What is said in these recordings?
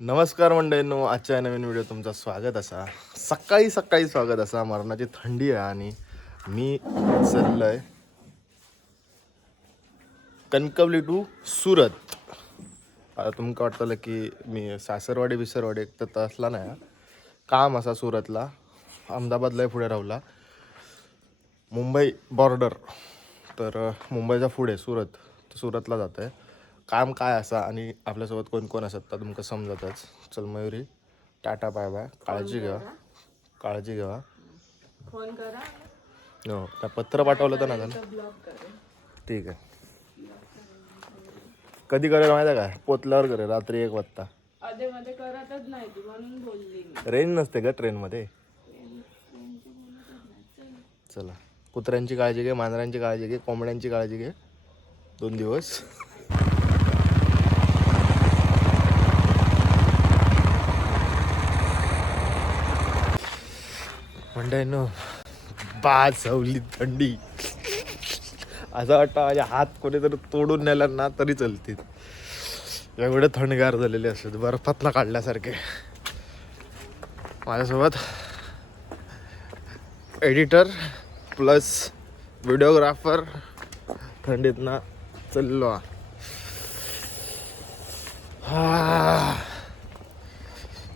नमस्कार मंडळींनो, आजच्या नवीन व्हिडिओ तुमचं स्वागत असा. सकाळी स्वागत असा. मरणाची थंडी आहे आणि मी चाललोय कणकवली टू सुरत. आता तुमका वाटतं की मी सासरवाडी बिसरवाडी एक तर असला नाही, काम असा सुरतला, अहमदाबादला पुढे राहला, मुंबई बॉर्डर, तर मुंबईचा पुढे सुरतला जात आहे. काम काय असा आणि आपल्यासोबत कोण कोण असतात तर तुमका समजतच. चल मयुरी, टाटा बाय बाय, काळजी घ्या. फोन करा. हो, त्या पत्र पाठवलं तर ना ठीक आहे. कधी करेल माहिती आहे काय? पोचल्यावर करेल, रात्री 1 वाजता. आधे मध्ये करतच नाही ती, म्हणून बोलली मी. रेंज नसते का ट्रेनमध्ये? चला, कुत्र्यांची काळजी घे, मांजरांची काळजी घे, कोंबड्यांची काळजी घे 2 दिवस. मंडळींनो, बाजवली थंडी. असं वाटतं माझ्या हात कोणीतरी तोडून नेला ना तरी चलतील, एवढे थंडगार झालेले असतात, बर्फातनं काढल्यासारखे. माझ्यासोबत एडिटर प्लस व्हिडिओग्राफर थंडीतनं चाललो.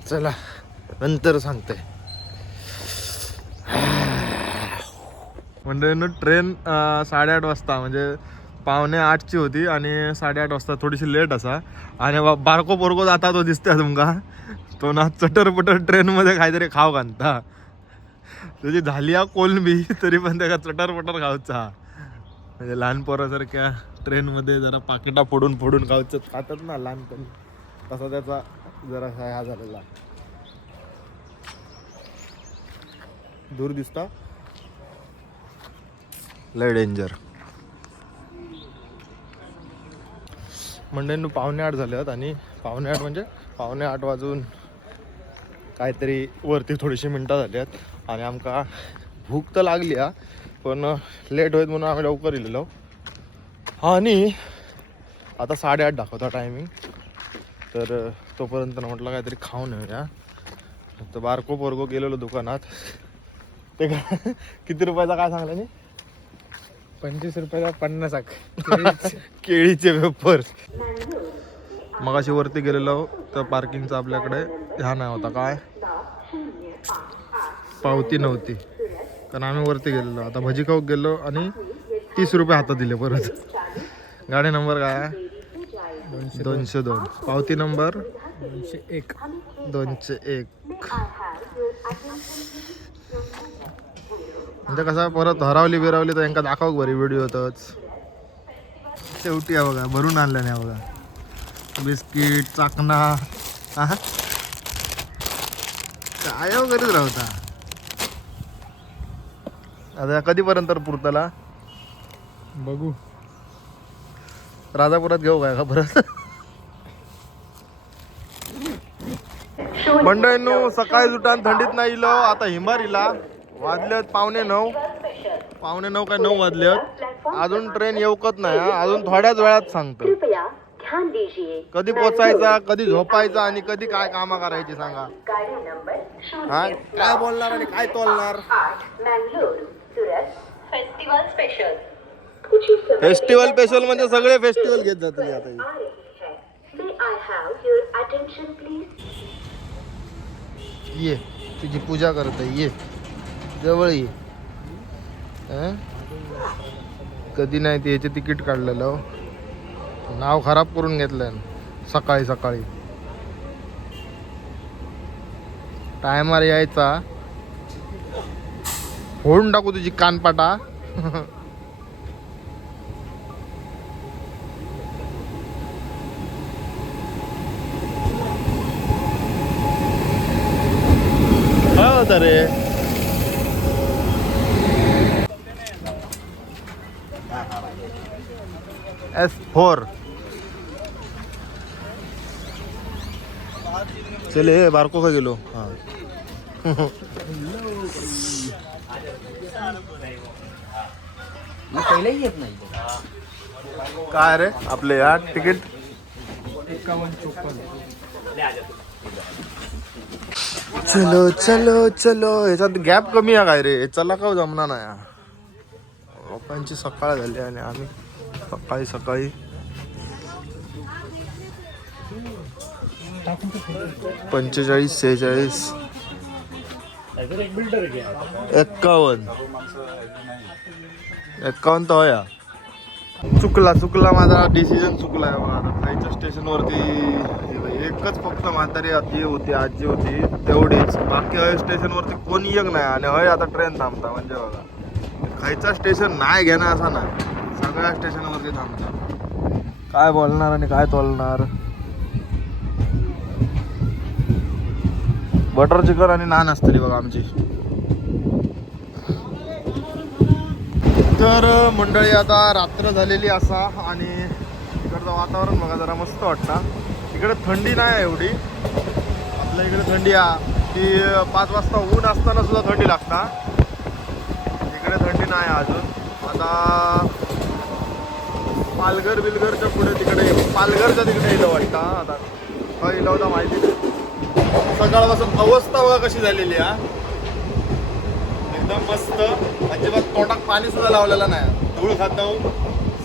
चला, नंतर सांगते. म्हणजे ट्रेन 8:30 वाजता, म्हणजे 7:45ची होती आणि 8:30 वाजता थोडीशी लेट असा. आणि बारको पोरको जाता तो दिसते तुमका, तो ना चटरपटर ट्रेनमध्ये काहीतरी खाव घालता. त्याची झाली कोलंबी तरी पण त्याला चटरपटर खाऊचा. म्हणजे लहान पोरासारख्या ट्रेनमध्ये जरा पाकिटा फोडून खातात ना लहानपणी, तसा त्याचा जरा हा झालेला. दूर दिसता, लय डेंजर. मंडळींनो, 7:45 झाल्यात आणि 7:45 म्हणजे 7:45 वाजून काहीतरी वरती थोडीशी मिनटं झाल्यात. आणि आमका भूक तर लागली हा, पण लेट होईल म्हणून आम्ही लवकर इलेलो. आणि आता 8:30 दाखवता टायमिंग, तर तोपर्यंत म्हटलं काहीतरी खाऊन येऊया. तर बारको पोरको गेलेलो दुकानात. ते किती रुपयाचा काय सांगला नाही? 25 रुपयाला 50 केळीचे वेफर्स. मग अशी वरती गेलेलो तर पार्किंगचा आपल्याकडे ह्या नाही होता, काय पावती नव्हती, कारण आम्ही वरती गेलेलो. आता भजी खाऊक गेलो आणि 30 रुपये हातात दिले परत. गाडी नंबर काय? 202. पावती नंबर 201. म्हणजे कसं परत हरवली तर यांना दाखव बरी व्हिडिओतच. शेवटी आहे बघा, भरून आणलं नाही बघा, बिस्किट, चाकणा, काय वगैरेच राहता. आता कधीपर्यंत पुरताला बघू. राजापुरात घेऊ काय का परत? मंडळींनो, सकाळी उठान थंडीत नाही इलो. आता हिंबारीला वाजलेत 8:45. 8:45 काय 9 वाजलेत. अजून ट्रेन येऊकच नाही, अजून थोड्याच वेळात सांगतो. कधी पोचायचा, कधी झोपायचा आणि कधी काय कामं करायची सांगा. हा, काय बोलणार आणि काय तोलणार. फेस्टिवल स्पेशल म्हणजे सगळे फेस्टिवल घेत जातील आता. ये, तुझी पूजा करते, ये जवळ ये. कधी नाही ते याचे तिकीट काढलेलं, नाव खराब करून घेतलं सकाळी. टायमार यायचा, फोडून टाकू तुझी कानपाटा. काय होता रे? S4. चले बारको का गेलो. हा पहिले येत नाही. काय रे आपले यार तिकीट? 51-54. चलो चलो चलो. याच्यात गॅप कमी आहे काय रे, चला का जमणार नाही. लोकांची सकाळ झाली आणि आम्ही सकाळी सकाळी 45, 46, 51 तर होया. चुकला माझा डिसिजन चुकला आहे बघा. आता खायच्या स्टेशनवरती एकच फक्त म्हातारी आजी होती तेवढीच. बाकी हय स्टेशनवरती कोणी एक नाही. आणि हय आता ट्रेन थांबता म्हणजे बघा, खायचा स्टेशन नाही घेणं असा नाही, सगळ्या स्टेशनवरती थांबता. काय बोलणार आणि काय तोलणार. बटर चिकन आणि नान असतली बघा आमची. तर मंडळी आता रात्र झालेली असा आणि इकडचं वातावरण बघा जरा मस्त वाटतं. इकडे थंडी नाही आहे एवढी. आपल्या इकडे थंडी आहे की 5 वाजता ऊन असताना सुद्धा थंडी लागता. इकडे थंडी नाही अजून. आता बिलगरच्या पुढे तिकडे पालघरच्या तिकडे येलं वाटतं. आता काय येलं होतं माहिती नाही. सकाळपासून अवस्था बघा कशी झालेली आहे, एकदम मस्त. अजिबात तोंडात पाणी सुद्धा लावलेलं नाही. धूळ खात जाऊ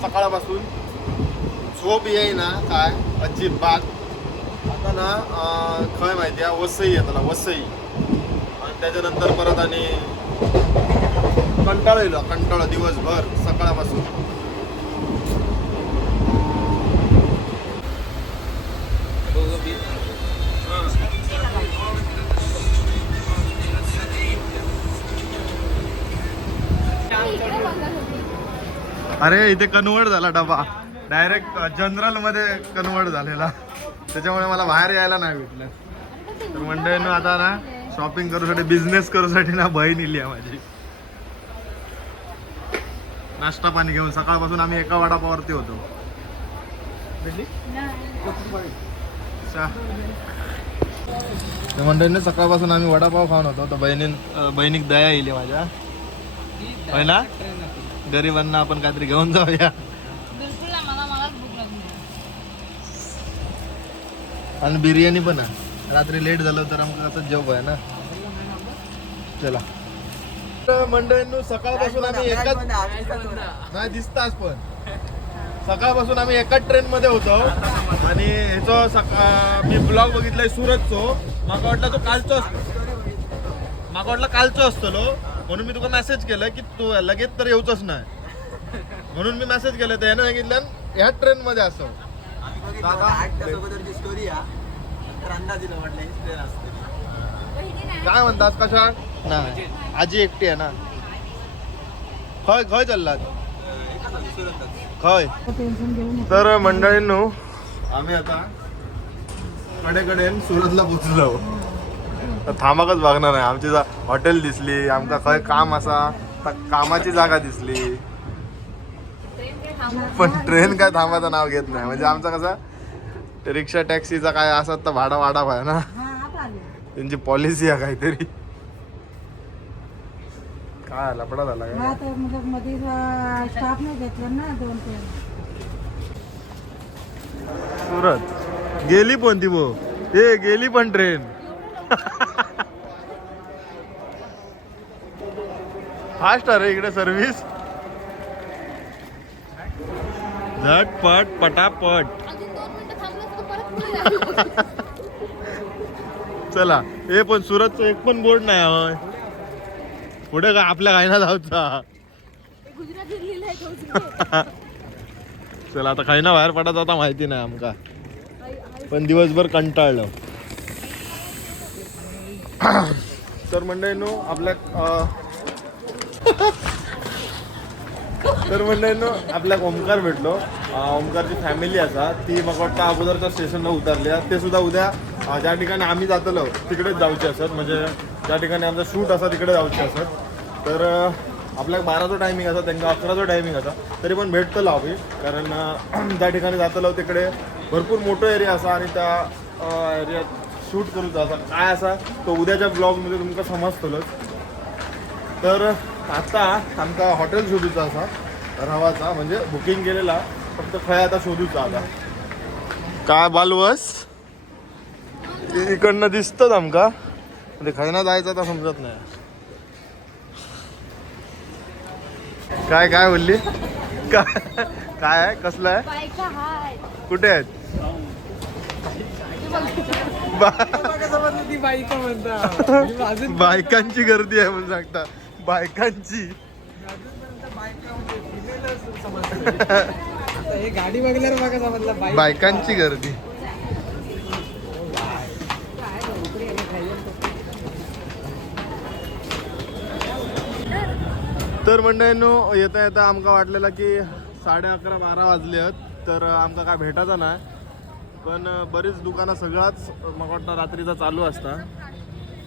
सकाळपासून, झोप येईना काय अजिबात. आता ना काय माहिती आहे, वसई आहे त्याला, वसई. आणि त्याच्यानंतर परत आणि कंटाळा दिवसभर सकाळपासून. अरे इथे कन्वर्ट झाला डबा, डायरेक्ट जनरल मध्ये कन्वर्ट झालेला, त्याच्यामुळे मला बाहेर यायला नाही भेटलं. तर मंडळींनो आता ना शॉपिंग करूसाठी, बिझनेस करूसाठी ना बहीण इली आहे माझी. नाश्ता पाणी घेऊन सकाळपासून आम्ही एका वडापावरती होतो. मंडळींनी सकाळपासून आम्ही वडापाव खाऊन होतो. तर बहिणीक दया येईल माझ्या, होय ना. गरिबांना आपण काहीतरी घेऊन जाऊया. बिलकुल मलाच भूक लागली. आणि बिर्याणी पण आहे. रात्री लेट झालं तर आमचं असं जेव आहे ना. चला मंडळींनो, सकाळपासून आम्ही एकाच नाही दिसताच पण सकाळपासून आम्ही एकाच ट्रेन मध्ये होतो. आणि ह्याचं मी ब्लॉग बघितलाय सुरतचो. माका वाटलं तो कालचो असतो, म्हणून मी तुका मेसेज केलं की तू लगेच तर येऊच नाही, म्हणून मी मेसेज केलं. त्यानं सांगितलं ह्या ट्रेन मध्ये असं. काय म्हणतात कशा नाही, आजी एकटी आहे ना. खय खय चाललात खय. तर मंडळींनो आम्ही आता कडेकडेन सुरतला पोचलो. थांबाकच बघणार नाही. आमची हॉटेल दिसली, आमका खय काम असा कामाची जागा दिसली, पण ट्रेन काय थांबायचं नाव घेत नाही. म्हणजे आमचा कसा रिक्षा टॅक्सीचा काय असं तर भाडा वाढा आहे ना, त्यांची पॉलिसी आहे काहीतरी. काय लफडा झाला काय स्टाफ नाही घेतलं ना 2-3. सुरत गेली पण ती गेली पण ट्रेन. फास्ट आहे रे इकडे सर्व्हिस, झटपट पटापट. चला हे पण सुरतचं एक पण बोर्ड नाही आहे पुढे का आपल्या काय ना जाऊचा. चला आता काही ना बाहेर पडत आता माहिती नाही आमका, पण दिवसभर कंटाळलं. तर मंडळींनो आपल्याक ओमकार भेटलो. ओमकारची फॅमिली असा, ती मग वाटतं अगोदरच्या स्टेशनला उतरली. ते सुद्धा उद्या ज्या ठिकाणी आम्ही जातलो तिकडेच जाऊचे असत, म्हणजे ज्या ठिकाणी आमचा शूट असा तिकडे जाऊचे असत. तर आपल्याक 12चा टायमिंग असा, त्यांना 11चा टायमिंग असा, तरी पण भेटतलो आम्ही. कारण त्या ठिकाणी जातलो तिकडे भरपूर मोठं एरिया असा आणि त्या एरियात शूट करूचा असा काय असा तो उद्याच्या ब्लॉगमध्ये तुमका समजतलंच. तर आता आमचा हॉटेल शोधूचा असा राहावाचा, म्हणजे बुकिंग केलेला, फक्त खय आता शोधूचा. आता काय बालवस इकडनं दिसतं आमका ते खायना जायचं तर समजत नाही. काय काय बोलली काय आहे कसलं आहे बायका हाय कुठे आहेत ती बायका म्हणता बायकांची गर्दी आहे म्हणून सांगता बायकांची हे गाडी बघल्यावर बघा समजलं बायकांची गर्दी. तर मंडळींनो येता येता आमका वाटलेलं की 11:30-12 वाजले आहेत तर आमका काय भेटायचं नाही पण बरीच दुकानं सगळाच मग वाटतं रात्रीचा चालू असता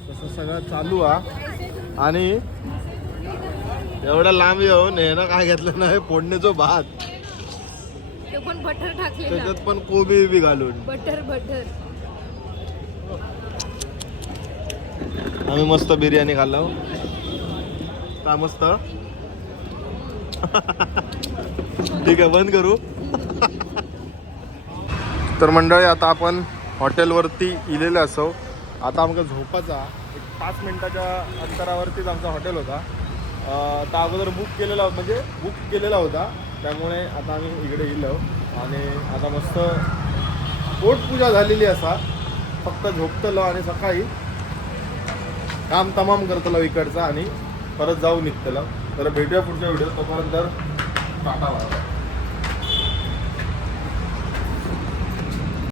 तसं सगळं चालू आहे. आणि एवढ्या लांब येऊन हे ना काय घेतलं नाही फोडणीचो भात ते पण बटर टाकलेला त्याच्यात पण कोबी बी घालून बटर आम्ही मस्त बिर्याणी खाल्लो काय मस्त. ठीक आहे बंद करू. तर मंडळी आता आपण हॉटेलवरती इलेले असो. आता आमका झोपाचा 5 मिनिटाच्या अंतरावरतीच आमचा हॉटेल होता. तर अगोदर बुक केलेला होता त्यामुळे आता आम्ही इकडे येलो आणि आता मस्त पोटपूजा झालेली असा फक्त झोपतलो आणि सकाळी काम तमाम करतलो इकडचा आणि परत जाऊ निघतलो. तर भेटूया पुढच्या व्हिडिओ तोपर्यंत टाटा बाय.